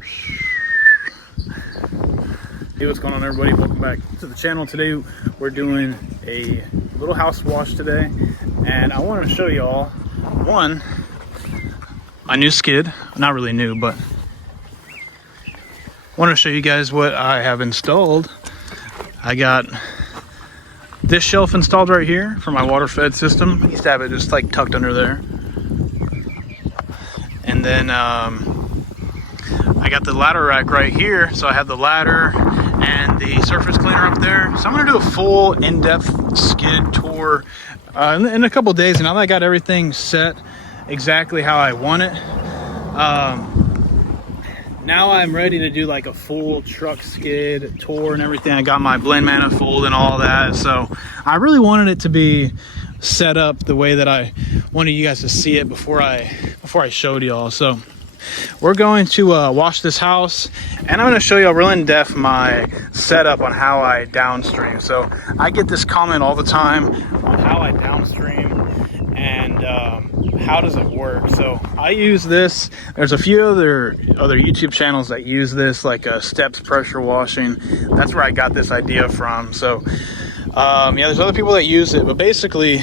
Hey, what's going on, everybody? Welcome back to the channel. Today we're doing a little house wash today, and I want to show y'all one, my new skid. Not really new, but I want to show you guys what I have installed. I got this shelf installed right here for my water fed system. I used to have it just like tucked under there, and then I got the ladder rack right here, so I have the ladder and the surface cleaner up there. So I'm gonna do a full in-depth skid tour in a couple days. And now that I got everything set exactly how I want it, now I'm ready to do like a full truck skid tour and everything. I got my blend manifold and all that, so I really wanted it to be set up the way that I wanted you guys to see it before I showed y'all. So we're going to wash this house, and I'm going to show you real in depth my setup on how I downstream. So I get this comment all the time on how I downstream and how does it work. So I use this. There's a few other YouTube channels that use this, like steps pressure washing. That's where I got this idea from. So yeah, there's other people that use it, but basically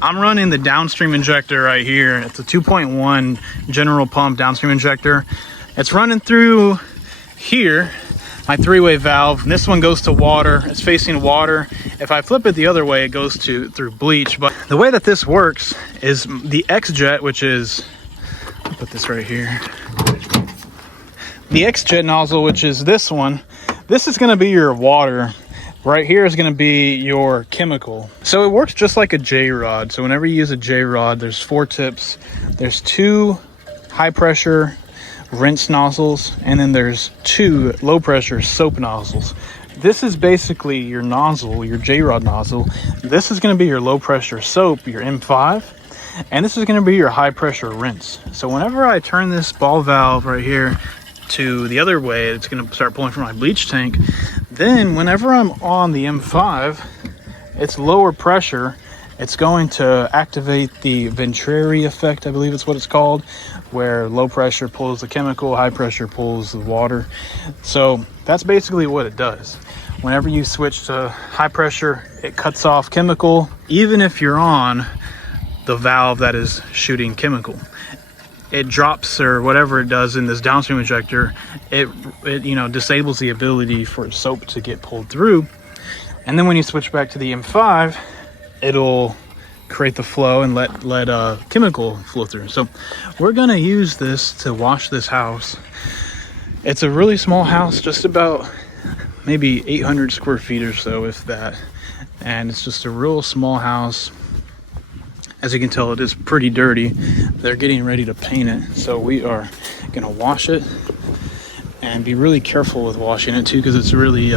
I'm running the Downstream injector right here. It's a 2.1 general pump Downstream injector. It's running through here, my 3-way valve. And this one goes to water. It's facing water. If I flip it the other way, it goes through bleach. But the way that this works is the X-Jet, which is, I'll put this right here. The X-Jet nozzle, which is this one, this is gonna be your water. Right here is going to be your chemical. So it works just like a J-rod. So whenever you use a J-rod, there's 4 tips. There's 2 high pressure rinse nozzles, and then there's 2 low pressure soap nozzles. This is basically your nozzle, your J-rod nozzle. This is going to be your low pressure soap, your M5, and this is going to be your high pressure rinse. So whenever I turn this ball valve right here to the other way, it's going to start pulling from my bleach tank. Then whenever I'm on the M5, it's lower pressure. It's going to activate the Venturi effect, I believe it's what it's called, where low pressure pulls the chemical, high pressure pulls the water. So that's basically what it does. Whenever you switch to high pressure, it cuts off chemical, even if you're on the valve that is shooting chemical. It drops, or whatever it does in this downstream injector, it disables the ability for soap to get pulled through. And then when you switch back to the M5, it'll create the flow and let chemical flow through. So we're gonna use this to wash this house. It's a really small house, just about maybe 800 square feet or so, if that. And it's just a real small house. As you can tell, it is pretty dirty. They're getting ready to paint it. So we are gonna wash it and be really careful with washing it too, because it's really,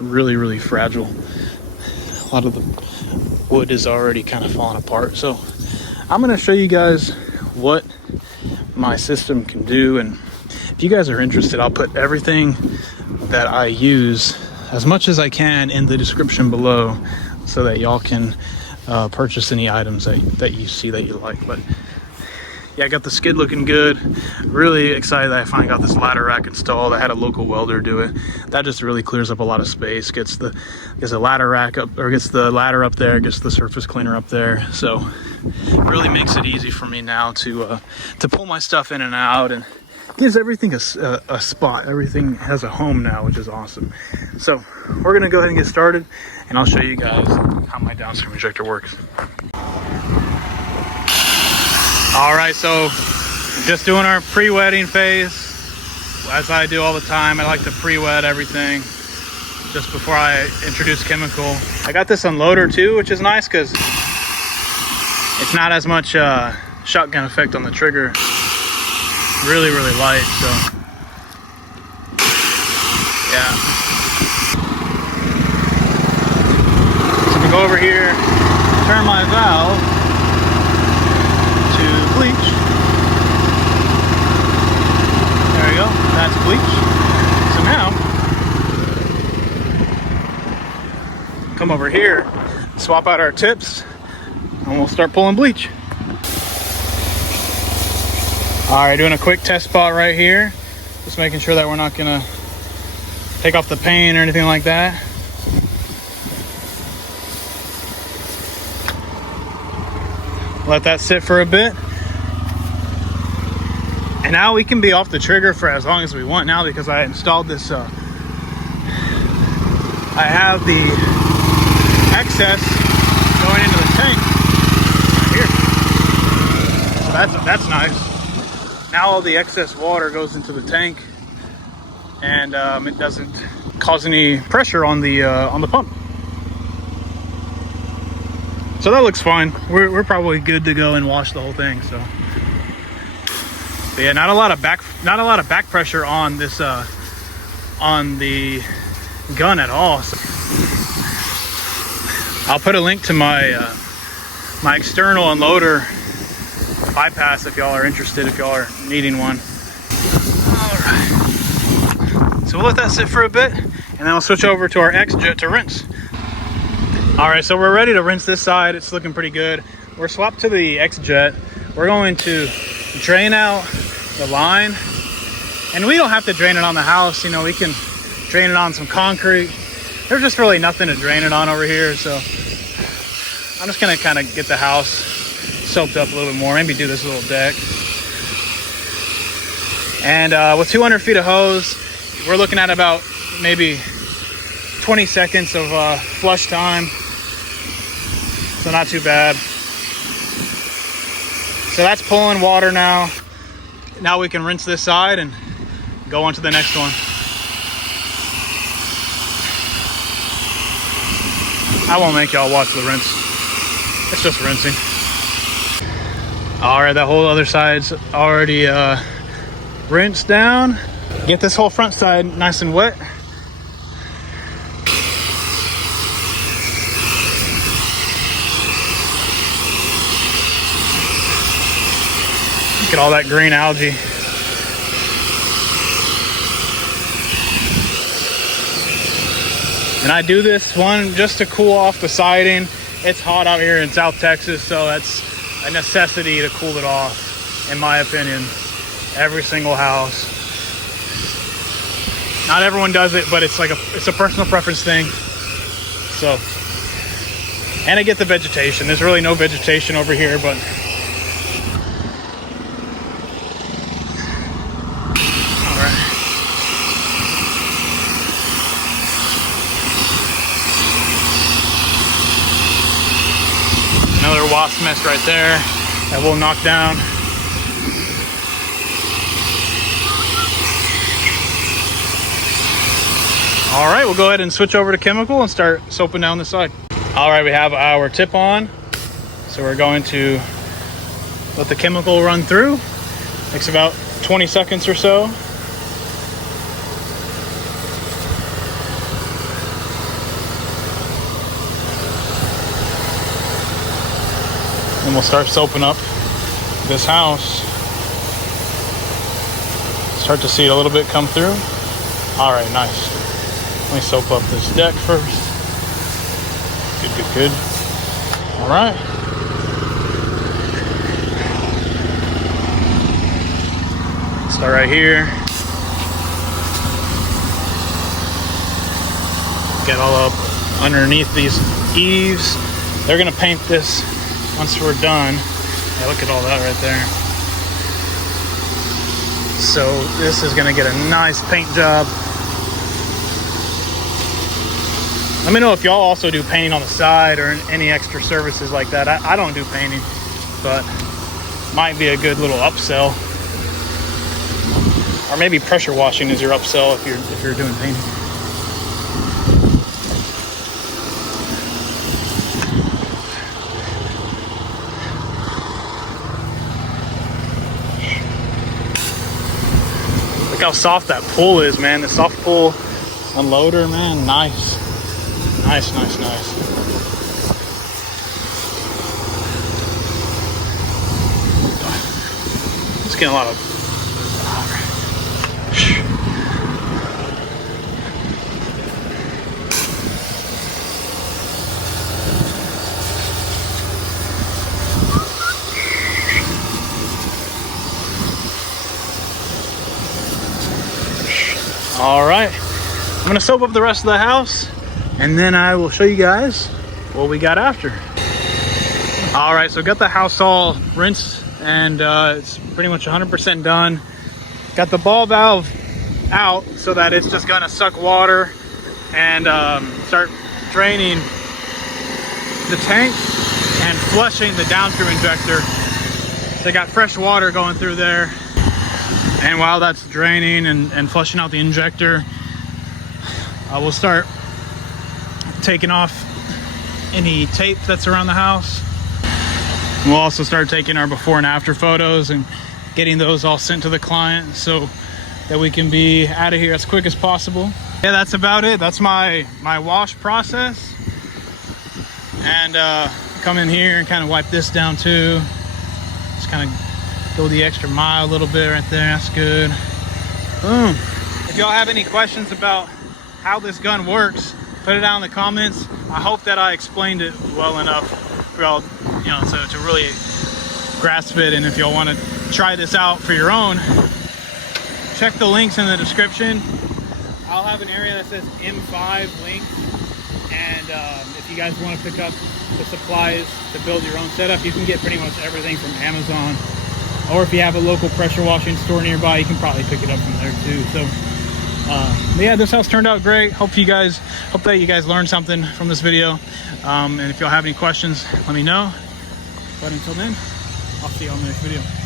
really fragile. A lot of the wood is already kind of falling apart. So I'm gonna show you guys what my system can do. And if you guys are interested, I'll put everything that I use, as much as I can, in the description below, so that y'all can purchase any items that you see that you like. But yeah, I got the skid looking good. Really excited that I finally got this ladder rack installed. I had a local welder do it. That just really clears up a lot of space. Gets the ladder rack up, or gets the ladder up there, gets the surface cleaner up there. So it really makes it easy for me now to pull my stuff in and out, and gives everything a spot. Everything has a home now, which is awesome. So we're gonna go ahead and get started, and I'll show you guys how my downstream injector works. All right, so just doing our pre-wetting phase, as I do all the time. I like to pre-wet everything just before I introduce chemical. I got this unloader too, which is nice because it's not as much shotgun effect on the trigger. Really light, so yeah. So I'm gonna go over here, turn my valve to bleach. There we go, that's bleach. So now, come over here, swap out our tips, and we'll start pulling bleach. All right, doing a quick test spot right here. Just making sure that we're not gonna take off the paint or anything like that. Let that sit for a bit. And now we can be off the trigger for as long as we want now, because I installed this, I have the excess going into the tank right here. So that's nice. Now all the excess water goes into the tank, and it doesn't cause any pressure on the pump. So that looks fine. We're probably good to go and wash the whole thing. So, but yeah, not a lot of back pressure on this on the gun at all. So I'll put a link to my my external unloader bypass if y'all are interested, if y'all are needing one. All right. So we'll let that sit for a bit, and then I'll switch over to our X-Jet to rinse. All right, so we're ready to rinse this side. It's looking pretty good. We're swapped to the X-Jet. We're going to drain out the line, and we don't have to drain it on the house. You know, we can drain it on some concrete. There's just really nothing to drain it on over here, so I'm just gonna kind of get the house soaked up a little bit more, maybe do this little deck. And with 200 feet of hose, we're looking at about maybe 20 seconds of flush time. So not too bad. So that's pulling water now. Now we can rinse this side and go on to the next one. I won't make y'all watch the rinse. It's just rinsing. All right, that whole other side's already rinsed down. Get this whole front side nice and wet. Look at all that green algae. And I do this one just to cool off the siding. It's hot out here in South Texas, so that's a necessity to cool it off, in my opinion. Every single house. Not everyone does it, but it's a personal preference thing. So, and I get the vegetation. There's really no vegetation over here, but another wasp nest right there that we'll knock down. All right, we'll go ahead and switch over to chemical and start soaping down the side. All right, we have our tip on. So we're going to let the chemical run through. Takes about 20 seconds or so. And we'll start soaping up this house. Start to see it a little bit come through. All right, nice. Let me soap up this deck first. Good, good, good. All right. Start right here. Get all up underneath these eaves. They're gonna paint this once we're done. Yeah, look at all that right there. So this is gonna get a nice paint job. Let me know if y'all also do painting on the side or any extra services like that. I don't do painting, but might be a good little upsell. Or maybe pressure washing is your upsell if you're doing painting. Look how soft that pull is, man. The soft pull unloader, man, nice. Nice, nice, nice. It's getting a lot of... All right, I'm gonna soap up the rest of the house and then I will show you guys what we got after. All right, so got the house all rinsed and it's pretty much 100% done. Got the ball valve out so that it's just gonna suck water and start draining the tank and flushing the downstream injector. So I got fresh water going through there. And while that's draining and flushing out the injector, I will start taking off any tape that's around the house. We'll also start taking our before and after photos and getting those all sent to the client so that we can be out of here as quick as possible. Yeah, that's about it. That's my wash process. And come in here and kind of wipe this down too. Just kind of go the extra mile a little bit right there. That's good. Boom. If y'all have any questions about how this gun works, put it down in the comments. I hope that I explained it well enough for y'all, you know, so to really grasp it. And if y'all want to try this out for your own, check the links in the description. I'll have an area that says M5 links. And if you guys want to pick up the supplies to build your own setup, you can get pretty much everything from Amazon. Or if you have a local pressure washing store nearby, you can probably pick it up from there too. So but yeah, this house turned out great. Hope that you guys learned something from this video. And if y'all have any questions, let me know. But until then, I'll see you on the next video.